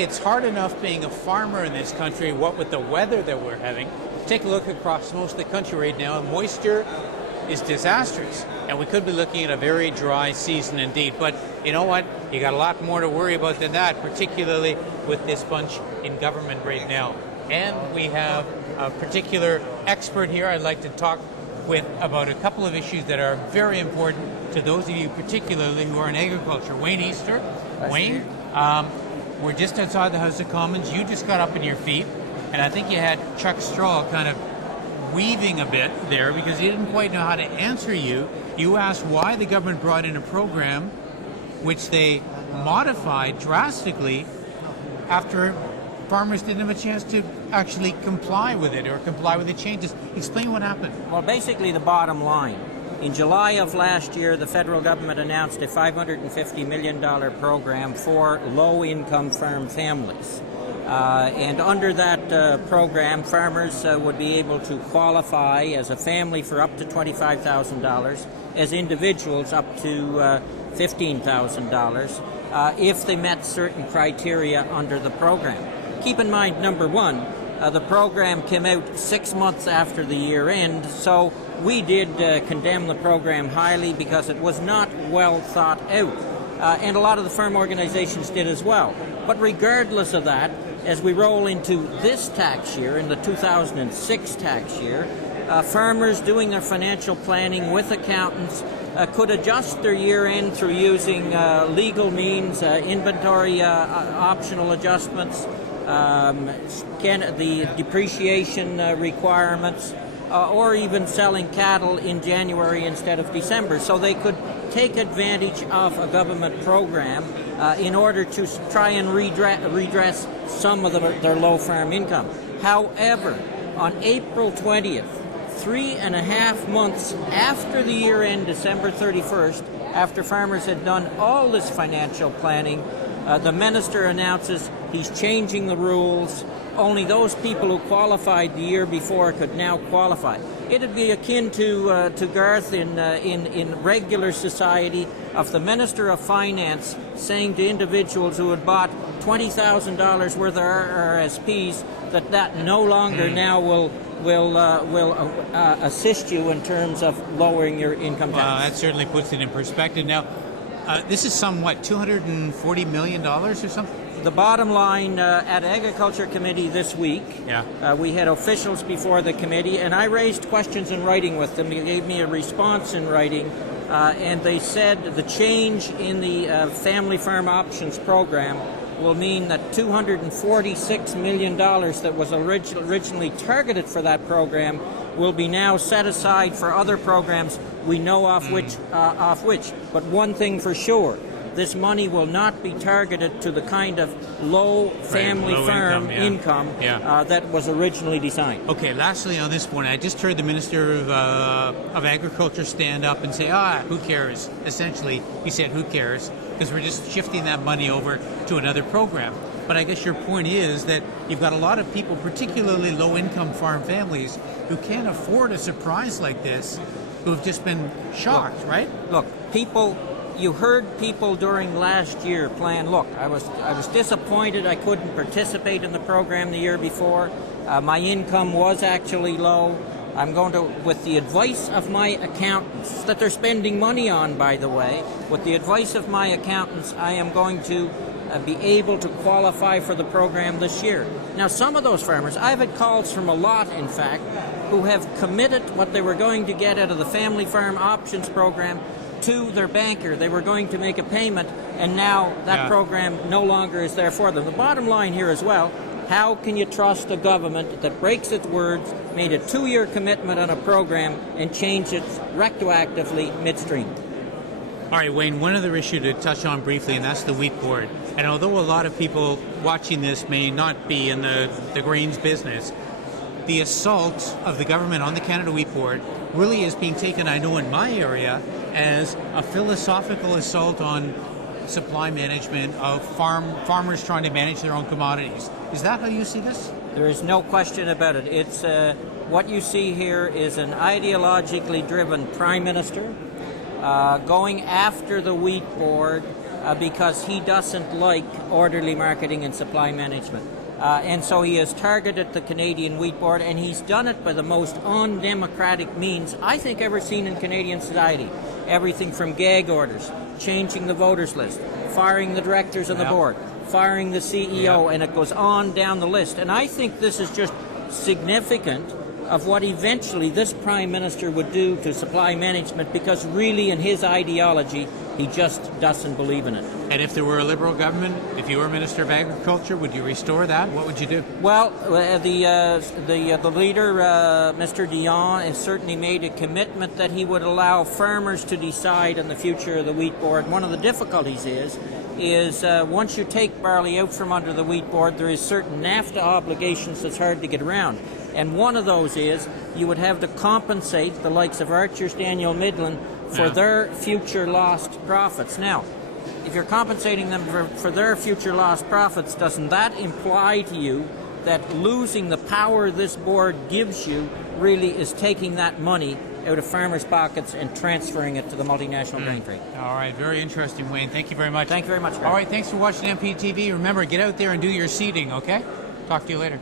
it's hard enough being a farmer in this country, what with the weather that we're having. Take a look across most of the country right now, and moisture is disastrous. And we could be looking at a very dry season indeed. But you know what? You got a lot more to worry about than that, particularly with this bunch in government right now. And we have a particular expert here I'd like to talk with about a couple of issues that are very important to those of you particularly who are in agriculture. Wayne Easter. Wayne, we're just outside the House of Commons. You just got up on your feet, and I think you had Chuck Straw kind of weaving a bit there because he didn't quite know how to answer you. You asked why the government brought in a program which they modified drastically after farmers didn't have a chance to actually comply with it or comply with the changes. Explain what happened. Well, basically the bottom line. In July of last year, the federal government announced a $550 million program for low-income farm families. And under that program, farmers would be able to qualify as a family for up to $25,000, as individuals up to $15,000 if they met certain criteria under the program. Keep in mind, number one, the program came out 6 months after the year end, so we did condemn the program highly because it was not well thought out. And a lot of the farm organizations did as well. But regardless of that, as we roll into this tax year, in the 2006 tax year, farmers doing their financial planning with accountants could adjust their year end through using legal means, inventory optional adjustments, the depreciation requirements, or even selling cattle in January instead of December. So they could take advantage of a government program in order to try and redress some of their low farm income. However, on April 20th, 3.5 months after the year end, December 31st, after farmers had done all this financial planning, the minister announces he's changing the rules. Only those people who qualified the year before could now qualify. It'd be akin to Garth in regular society of the Minister of Finance saying to individuals who had bought $20,000 worth of RSPs that no longer now will assist you in terms of lowering your income tax. Well, that certainly puts it in perspective. Now, this is somewhat $240 million or something? The bottom line, at Agriculture Committee this week, we had officials before the committee, and I raised questions in writing with them. They gave me a response in writing, and they said the change in the Family Farm Options Program will mean that $246 million that was originally targeted for that program will be now set aside for other programs we know of which. But one thing for sure, this money will not be targeted to the kind of low family farm income that was originally designed. Okay, lastly on this point, I just heard the Minister of Agriculture stand up and say, who cares? Essentially, he said, who cares? Because we're just shifting that money over to another program. But I guess your point is that you've got a lot of people, particularly low-income farm families, who can't afford a surprise like this, who have just been shocked, right? Look, you heard people during last year plan, look, I was disappointed I couldn't participate in the program the year before. My income was actually low. I'm going to, with the advice of my accountants, that they're spending money on, by the way, with the advice of my accountants, I am going to be able to qualify for the program this year. Now, some of those farmers, I've had calls from a lot, in fact, who have committed what they were going to get out of the Family Farm Options Program to their banker. They were going to make a payment, and now that program no longer is there for them. The bottom line here as well, how can you trust a government that breaks its words, made a 2-year commitment on a program, and changed it retroactively midstream? All right, Wayne, one other issue to touch on briefly, and that's the wheat board. And although a lot of people watching this may not be in the grains business, the assault of the government on the Canada Wheat Board really is being taken, I know in my area, as a philosophical assault on supply management of farmers trying to manage their own commodities. Is that how you see this? There is no question about it. It's what you see here is an ideologically driven prime minister going after the wheat board because he doesn't like orderly marketing and supply management. And so he has targeted the Canadian Wheat Board, and he's done it by the most undemocratic means I think ever seen in Canadian society. Everything from gag orders, changing the voters list, firing the directors on the board, firing the CEO, and it goes on down the list. And I think this is just significant of what eventually this Prime Minister would do to supply management, because really in his ideology, he just doesn't believe in it. And if there were a Liberal government, if you were Minister of Agriculture, would you restore that? What would you do? Well, the leader, Mr. Dion, has certainly made a commitment that he would allow farmers to decide on the future of the Wheat Board. One of the difficulties is once you take barley out from under the Wheat Board, there is certain NAFTA obligations that's hard to get around. And one of those is you would have to compensate the likes of Archer's Daniel Midland for their future lost profits. Now, if you're compensating them for their future lost profits, doesn't that imply to you that losing the power this board gives you really is taking that money out of farmers' pockets and transferring it to the multinational grain trade? All right, very interesting, Wayne. Thank you very much. Thank you very much, Greg. All right, thanks for watching MPtv. Remember, get out there and do your seeding, okay? Talk to you later.